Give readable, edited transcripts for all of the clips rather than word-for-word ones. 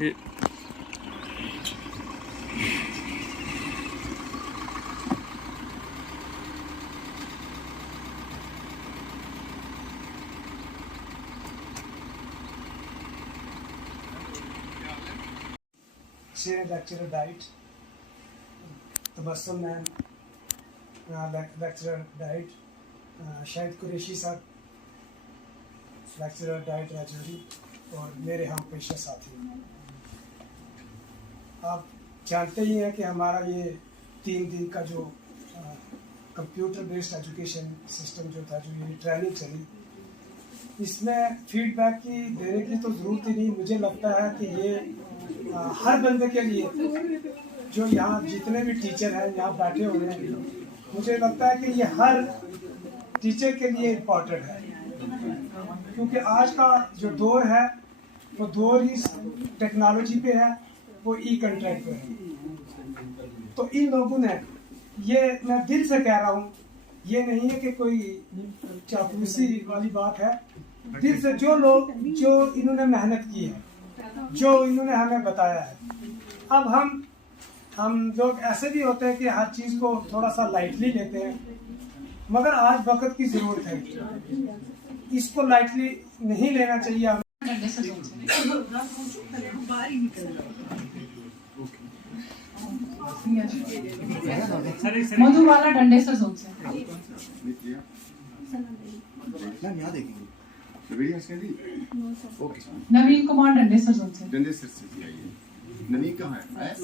ये lecturer diet, Tabassum ma'am lecturer diet, Shahid Qureshi साहब lecturer diet Rajouri और मेरे हम पेशा साथी। आप जानते ही हैं कि हमारा ये 3 दिन का जो कंप्यूटर बेस्ड एजुकेशन सिस्टम जो था, जो ये ट्रेनिंग चली, इसमें फीडबैक की देने की तो ज़रूरत ही नहीं। मुझे लगता है कि ये हर बंदे के लिए, जो यहाँ जितने भी टीचर हैं यहाँ बैठे हुए हैं, मुझे लगता है कि ये हर टीचर के लिए इम्पोर्टेंट है, क्योंकि आज का जो दौर है वो दौर ही टेक्नोलॉजी पे है, वो ई कंटेंट पे है। तो इन लोगों ने, ये मैं दिल से कह रहा हूँ, ये नहीं है कि कोई चापलूसी वाली बात है, दिल से जो लोग, जो इन्होंने मेहनत की है, जो इन्होंने हमें बताया है। अब हम लोग ऐसे भी होते हैं कि हर चीज़ को थोड़ा सा लाइटली लेते हैं, मगर आज वक्त की ज़रूरत है, इसको लाइटली नहीं लेना चाहिए हमें। मधुबाला डंडे से जोन से यहाँ देखेंगे। नवीन कुमार डंडे से जोन से नवीन कहाँ है?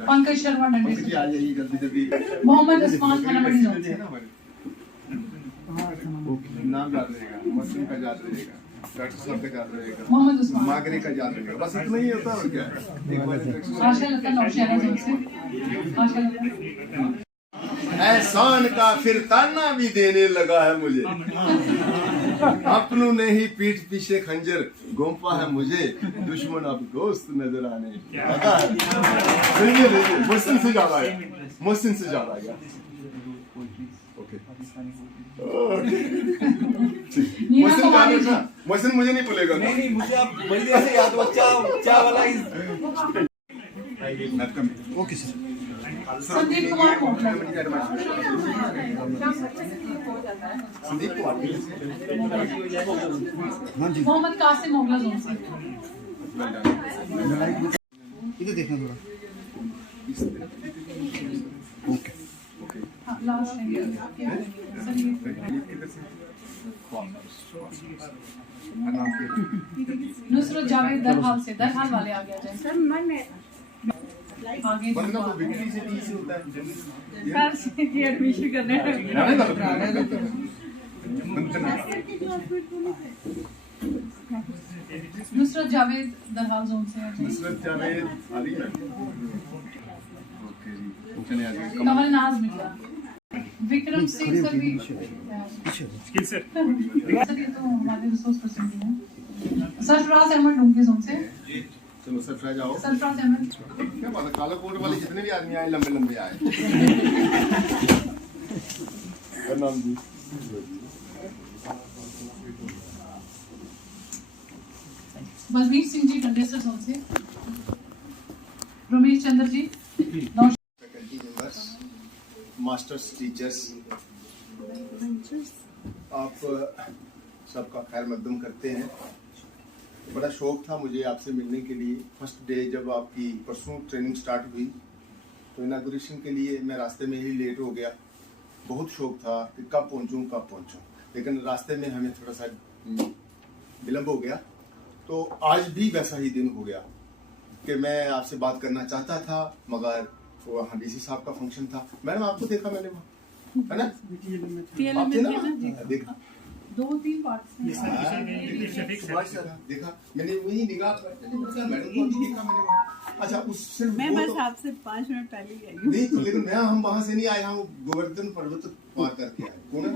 पंकज शर्मा डंडे से आ जाइए जल्दी जल्दी। मोहम्मद उस्मान खाना मंडी जोन से नाम याद रहेगा, मसीह का याद रहेगा, डॉक्टर साहब का याद रहेगा, मोहम्मद उस्मान मागरे का याद रहेगा, बस इतना ही होता है। और क्या है? आशा लता नौशहरा जोन से आशा लता एहसान का फिर ताना भी देने लगा है मुझे, अपनों ने ही पीठ पीछे खंजर गोंपा है मुझे, दुश्मन अब दोस्त नजर आने लगा है। मुहसिन से ज्यादा है, मुहसिन से ज्यादा है। मुहसिन मुझे नहीं भूलेगा। नहीं मुझे आप बल्दी से याद, बच्चा वाला ओके सर। संदीप कुमार मोटला संदीप कुमार मोहम्मद कासिम मोगला जोन से इधर देखना थोड़ा। ओके लास्ट नुसरत जावेद दरहाल से, दरहाल वाले आ गया जाए आगे एडमिशन करने नुसरत जावेद दरहाल जोन से नुसरत जावेद आ रही है। ओके जी, कमल नाज मिला विक्रम सिंह सर भी स्किल सर सर, ये तो हमारे रिसोर्स पर्सन भी हैं। सरफराज अहमद डूंगी जोन से, चलो सरफराज आओ। सरफराज अहमद क्या बात है, काला कोट वाले जितने भी आदमी आए लंबे लंबे आए। नाम जी बलवीर सिंह जी डंडेसर जोन से, Ramesh Chandra ji faculty members, masters, teachers, आप सबका खैर मकदम करते हैं। बड़ा शौक था मुझे आपसे मिलने के लिए। फर्स्ट डे जब आपकी परसों ट्रेनिंग स्टार्ट हुई तो इनागुरेशन के लिए मैं रास्ते में ही लेट हो गया। बहुत शौक था कि कब पहुंचूं, लेकिन रास्ते में हमें थोड़ा सा विलम्ब हो गया। तो आज भी वैसा ही दिन हो गया कि मैं आपसे बात करना चाहता था, मगर वो वहाँ डीसी साहब का फंक्शन था। मैडम आपको देखा मैंने वहाँ, है ना? आप थे ना? देखा 2-3 पार्ट्स में देखा मैंने, वही निगाह मैडम को भी देखा मैंने वहाँ। अच्छा, उससे मैं बस आपसे 5 मिनट पहले ही आई हूँ। नहीं तो, लेकिन हम वहाँ से नहीं आए, हम गोवर्धन पर्वत पार करके आए। कौन है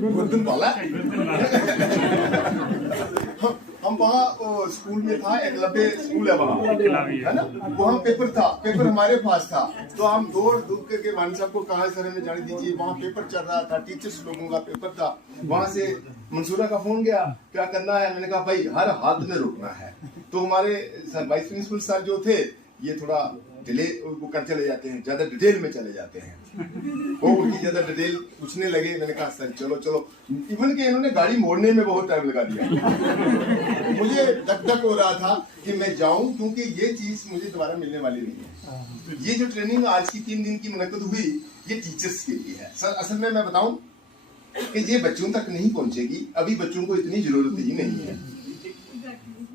गोवर्धन वाला? हम हम वहाँ स्कूल में था, एकलव्य स्कूल है वहाँ, है ना, वहाँ पेपर था, पेपर हमारे पास था, तो हम दौड़ करके मान साहब को कहा सर हमें जाने दीजिए, वहाँ पेपर चल रहा था, टीचर्स लोगों का पेपर था, वहाँ से मंसूरा का फोन गया, क्या करना है, मैंने कहा भाई हर हाथ में रोकना है। तो हमारे सर वाइस प्रिंसिपल सर जो थे ये थोड़ा डिले वो कर चले जाते हैं, ज्यादा डिटेल में चले जाते हैं, वो उनकी ज्यादा डिटेल पूछने लगे। मैंने कहा सर चलो चलो, इवन के इन्होंने गाड़ी मोड़ने में बहुत टाइम लगा दिया। मुझे धक धक हो रहा था कि मैं जाऊं, क्योंकि ये चीज मुझे दोबारा मिलने वाली नहीं है। ये जो ट्रेनिंग आज की 3 दिन की मुनक्कद हुई ये टीचर्स के लिए है सर। असल में मैं बताऊं कि ये बच्चों तक नहीं पहुंचेगी, अभी बच्चों को इतनी जरूरत ही नहीं है।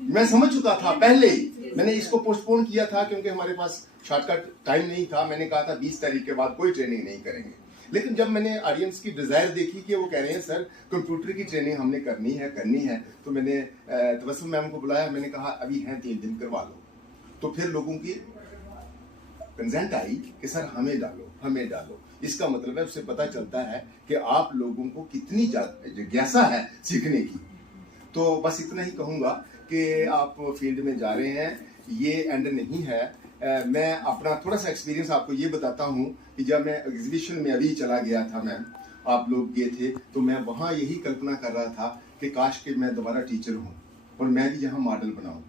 मैं समझ चुका था पहले ही, मैंने इसको पोस्टपोन किया था क्योंकि हमारे पास शॉर्टकट टाइम नहीं था। मैंने कहा था 20 तारीख के बाद कोई ट्रेनिंग नहीं करेंगे, लेकिन जब मैंने ऑडियंस की डिजायर देखी कि वो कह रहे हैं सर कंप्यूटर की ट्रेनिंग हमने करनी है, तो मैंने तबस्सुम मैम को बुलाया। मैंने कहा अभी हैं 3 दिन करवा लो। तो फिर लोगों की कंसेंट आई कि सर हमें डालो। इसका मतलब है उससे पता चलता है कि आप लोगों को कितनी जिज्ञासा है सीखने की। तो बस इतना ही कहूंगा कि आप फील्ड में जा रहे हैं, ये एंड नहीं है। मैं अपना थोड़ा सा एक्सपीरियंस आपको ये बताता हूँ कि जब मैं एग्जीबिशन में अभी चला गया था, मैम आप लोग गए थे, तो मैं वहाँ यही कल्पना कर रहा था कि काश कि मैं दोबारा टीचर हूँ और मैं भी यहाँ मॉडल बनाऊँ।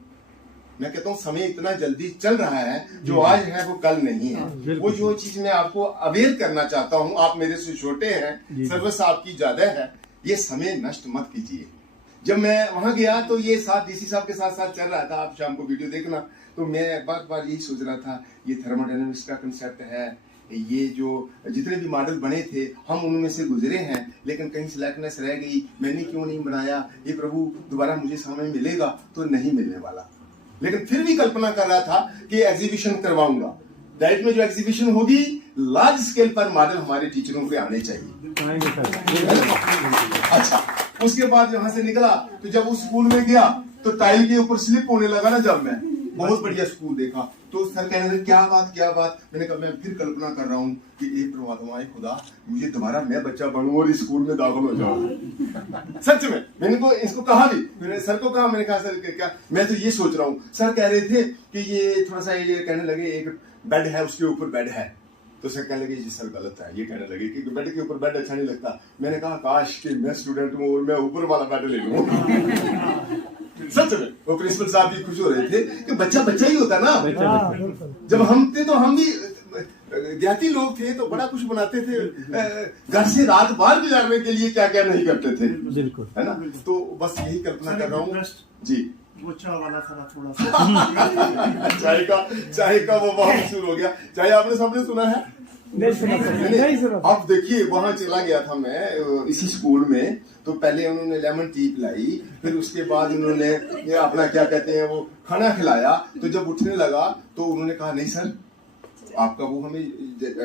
मैं कहता हूँ समय इतना जल्दी चल रहा है, जो आज है वो कल नहीं है। वो जो चीज मैं आपको अवेयर करना चाहता हूँ, आप मेरे से छोटे हैं, सर्विस आपकी ज्यादा है, ये समय नष्ट मत कीजिए। जब मैं वहां गया तो ये साथ डीसी साहब के साथ चल रहा था, आप शाम को वीडियो देखना, तो मैं बार बार यही सोच रहा था ये थर्मोडायनेमिक्स का कंसेप्ट है, ये जो जितने भी मॉडल बने थे हम उनमें से गुजरे हैं, लेकिन कहीं सिलेक्टनेस रह गई, मैंने क्यों नहीं बनाया, ये प्रभु दोबारा मुझे समय मिलेगा तो नहीं मिलने वाला। लेकिन फिर भी कल्पना कर रहा था कि एग्जीबिशन करवाऊंगा। डाइट में जो एग्जीबिशन होगी लार्ज स्केल पर मॉडल हमारे टीचरों के आने चाहिए। अच्छा, उसके बाद यहाँ से निकला तो जब उस स्कूल में गया तो टाइल के ऊपर स्लिप होने लगा ना, जब मैं बहुत बढ़िया स्कूल देखा तो सर कहने लगे क्या बात। मैंने कहा मैं फिर कल्पना कर रहा हूँ कि एक परमात्मा खुदा मुझे दोबारा मैं बच्चा बनूं और इस स्कूल में दाखिल हो जाऊं। सच में मैंने को इसको कहा भी, मैंने सर को कहा, मैंने कहा सर क्या मैं तो ये सोच रहा हूँ। सर कह रहे थे कि ये थोड़ा सा ये कहने लगे एक बेड है उसके ऊपर बेड है, तो सर कहने लगे जी सर गलत है, ये कहने लगे कि बेड के ऊपर बेड अच्छा नहीं लगता। मैंने कहा काश कि मैं स्टूडेंट हूँ और मैं ऊपर वाला बेड ले लूँ। सच में वो प्रिंसिपल साहब भी खुश हो रहे थे कि बच्चा ही होता ना। जब हम थे तो हम भी देहाती लोग थे तो बड़ा कुछ बनाते थे, घर से रात बाहर गुजारने के लिए क्या क्या नहीं करते थे, बिल्कुल है ना। तो बस यही कल्पना कर रहा हूँ जी। वो चाय वाला था थोड़ा सा चाय का वो बहुत मशहूर हो गया। चाय आपने सबने सुना है? नहीं सुना। अब देखिए वहां चला गया था मैं इसी स्कूल में, तो पहले उन्होंने लेमन टी पिलाई, फिर उसके बाद उन्होंने अपना क्या कहते हैं वो खाना खिलाया। तो जब उठने लगा तो उन्होंने कहा नहीं सर आपका वो हमें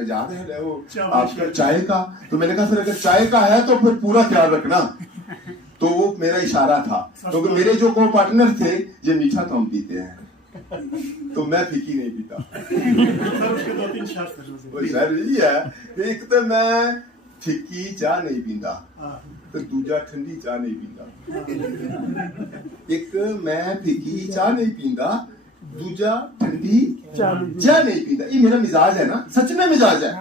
याद है वो आपका चाय का। तो मैंने कहा सर अगर चाय का है तो फिर पूरा ख्याल रखना। तो वो मेरा इशारा था, क्योंकि तो मेरे जो को पार्टनर थे ये मीठा कम पीते हैं तो मैं फीकी नहीं पीता। शहर यही है, एक तो मैं फीकी चाह नहीं पीता, तो दूजा ठंडी चाह नहीं पीता। एक मैं फीकी चाह नहीं पीता, दूजा ठंडी चाह नहीं पीता। ये मेरा मिजाज है ना, सच में मिजाज है।